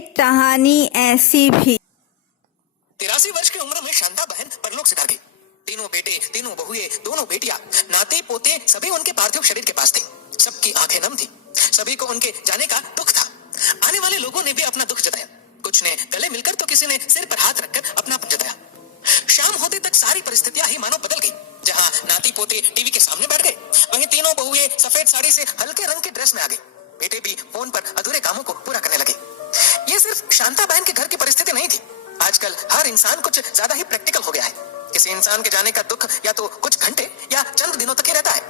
एक कहानी ऐसी भी। 83 वर्ष की उम्र में शांता बहन परलोक सिधार गई। तीनों बेटे, तीनों बहुएं, दोनों बेटियां, नाते पोते सभी उनके पार्थिव शरीर के पास थे। सबकी आंखें नम थी। सभी को उनके जाने का दुख था। आने वाले लोगों ने भी अपना दुख जताया। कुछ ने गले मिलकर तो किसी ने सिर पर हाथ रखकर अपनापन जताया। शाम होते तक सारी परिस्थितियां ही मानो बदल गई। जहां नाती पोते टीवी के सामने बैठ गए, वहीं तीनों बहुएं सफेद साड़ी से हल्के रंग के ड्रेस में आ गई। बेटे भी फोन पर अधूरे कामों को पूरा करने लगे। ये सिर्फ शांता बहन के घर की परिस्थिति नहीं थी। आजकल हर इंसान कुछ ज्यादा ही प्रैक्टिकल हो गया है। किसी इंसान के जाने का दुख या तो कुछ घंटे या चंद दिनों तक ही रहता है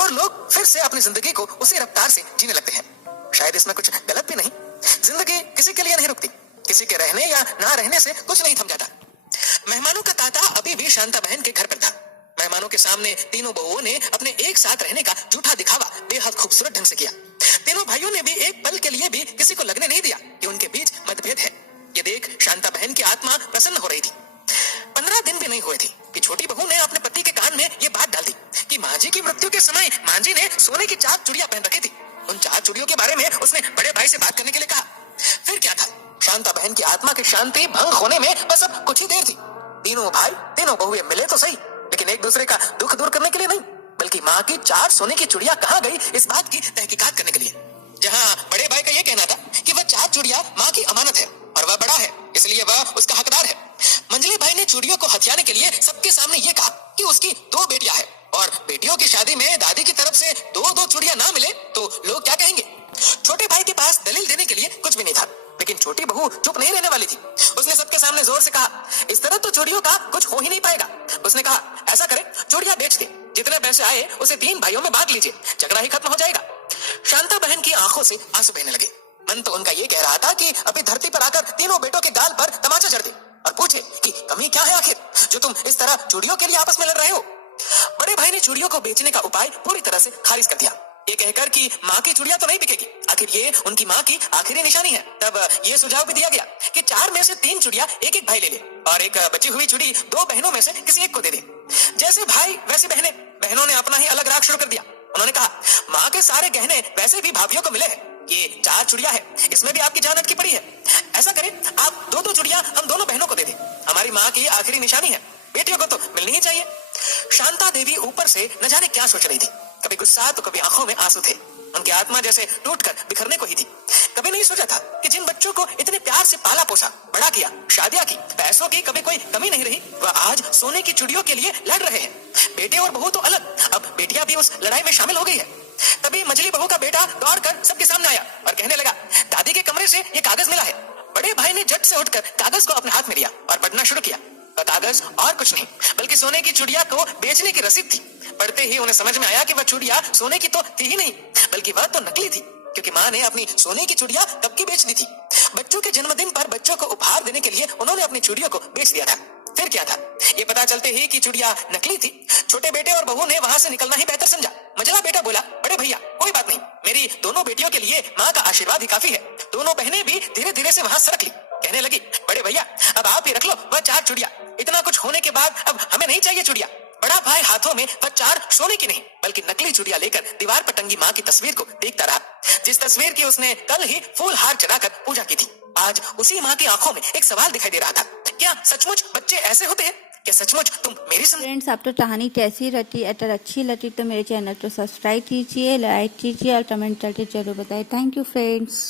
और लोग फिर से अपनी जिंदगी को उसी रफ्तार से जीने लगते हैं। शायद इसमें कुछ गलत भी नहीं। जिंदगी किसी के लिए नहीं रुकती। किसी के रहने या ना रहने से कुछ नहीं थम जाता। मेहमानों का तांता अभी भी शांता बहन के घर पर था। मेहमानों के सामने तीनों बहुओं ने अपने एक साथ रहने का झूठा दिखावा बेहद खूबसूरत ढंग से किया। तीनों भाइयों ने भी एक पल के लिए भी किसी को लगने नहीं दिया कि उनके बीच मतभेद है। ये देख शांता बहन की आत्मा प्रसन्न हो रही थी। 15 दिन भी नहीं हुए थे कि छोटी बहू ने अपने पति के कान में ये बात डाल दी कि मांझी की मृत्यु के समय मांझी ने सोने की 4 चूड़ियां पहन रखी थी। उन 4 चूड़ियों के बारे में उसने बड़े भाई से बात करने के लिए कहा। फिर क्या था, शांता बहन की आत्मा की शांति भंग होने में बस अब कुछ ही देर थी। तीनों भाई, तीनों बहुएं मिले तो सही, लेकिन एक दूसरे का दुख दूर करने के लिए नहीं, बल्कि माँ की 4 सोने की चूड़ियां कहाँ गई इस बात की तहकीकात करने के लिए। जहाँ बड़े भाई का ये कहना था कि वह 4 चूड़ियां माँ की अमानत है और वह बड़ा है, इसलिए वह उसका हकदार है। मंझले भाई ने चूड़ियों को हथियाने के लिए सबके सामने ये कहा कि उसकी 2 बेटियां हैं और बेटियों की शादी में दादी की तरफ से 2-2 चूड़ियां ना मिले तो लोग क्या कहेंगे। छोटे भाई के पास दलील देने के लिए कुछ भी नहीं था, लेकिन छोटी बहू चुप नहीं रहने वाली थी। उसने सबके सामने जोर से कहा, इस तरह तो चूड़ियों का कुछ हो ही नहीं पाएगा। उसने कहा, ऐसा करें, चूड़ियां बेच दे, जितने पैसे आए उसे 3 भाइयों में बांट लीजिए, झगड़ा ही खत्म हो जाएगा। शांता बहन की आंखों से आंसू बहने लगे। मन तो उनका ये कह रहा था कि अभी धरती पर आकर तीनों बेटों के गाल पर तमाचा जड़ दे और पूछे कि कमी क्या है आखिर, जो तुम इस तरह चूड़ियों के लिए आपस में लड़ रहे हो। बड़े भाई ने चूड़ियों को बेचने का उपाय पूरी तरह से खारिज कर दिया, ये कहकर कि माँ की चूड़ियां तो नहीं बिकेगी, आखिर ये उनकी माँ की आखिरी निशानी है। तब ये सुझाव भी दिया गया कि 4 में से 3 चूड़ियां एक एक भाई ले ले और एक बची हुई चूड़ी 2 बहनों में से किसी एक को दे दे। जैसे भाई वैसे बहनें। बहनों ने अपना ही अलग राग शुरू कर दिया। उन्होंने कहा, माँ के सारे गहने वैसे भी भाभियों को मिले हैं, ये 4 चूड़ियां है, इसमें भी आपकी जान अटकी पड़ी है। ऐसा करें, आप 2-2 चूड़ियां हम दोनों बहनों को दे दे, हमारी माँ की आखिरी निशानी है, बेटियों को तो मिलनी ही चाहिए। शांता देवी ऊपर से न जाने क्या सोच रही थी। कभी गुस्सा तो कभी आंखों में आंसू थे। उनकी आत्मा जैसे टूटकर बिखरने को ही थी। कभी नहीं सोचा था कि जिन बच्चों को इतने प्यार से पाला पोसा, बड़ा किया, शादियां की, पैसों की कभी कोई कमी नहीं रही, वह आज सोने की चूड़ियों के लिए लड़ रहे हैं। बेटे और बहू तो अलग, अब बेटियां भी उस लड़ाई में शामिल हो गई है। तभी मझली बहू का बेटा दौड़कर सबके सामने आया और कहने लगा, दादी के कमरे से ये कागज मिला है। बड़े भाई ने झट से उठकर कागज को अपने हाथ में लिया और पढ़ना शुरू किया। कागज और कुछ नहीं बल्कि सोने की चूड़ियां को बेचने की रसीद थी। पढ़ते ही उन्हें समझ में आया कि वह चूड़ियां सोने की तो थी ही नहीं, बल्कि वह तो नकली थी, क्योंकि माँ ने अपनी सोने की चूड़ियां कब की बेच दी थी। बच्चों के जन्मदिन पर बच्चों को उपहार देने के लिए उन्होंने अपनी चूड़ियों को बेच दिया था। फिर क्या था, ये पता चलते ही कि चूड़ियां नकली थी, छोटे बेटे और बहू ने वहां से निकलना ही बेहतर समझा। मझला बेटा बोला, बड़े भैया कोई बात नहीं, मेरी दोनों बेटियों के लिए माँ का आशीर्वाद ही काफी है। दोनों बहनें भी धीरे धीरे से वहां सरक ली। कहने लगी, बड़े भैया अब आप ही रख लो वह 4 चूड़ियां, इतना कुछ होने के बाद अब हमें नहीं चाहिए चूड़ियां। बड़ा भाई हाथों में वह 4 सोने की नहीं बल्कि नकली चूड़ियां लेकर दीवार पर टंगी माँ की तस्वीर को देखता रहा, जिस तस्वीर की उसने कल ही फूल हार चढ़ाकर पूजा की थी। आज उसी माँ की आंखों में एक सवाल दिखाई दे रहा था, क्या सचमुच बच्चे ऐसे होते हैं? क्या सचमुच तुम मेरी फ्रेंड्स, आपको कहानी कैसी लगी? अगर अच्छी लगी तो मेरे चैनल को सब्सक्राइब कीजिए, लाइक कीजिए और कमेंट करके जरूर बताएं। Thank you friends.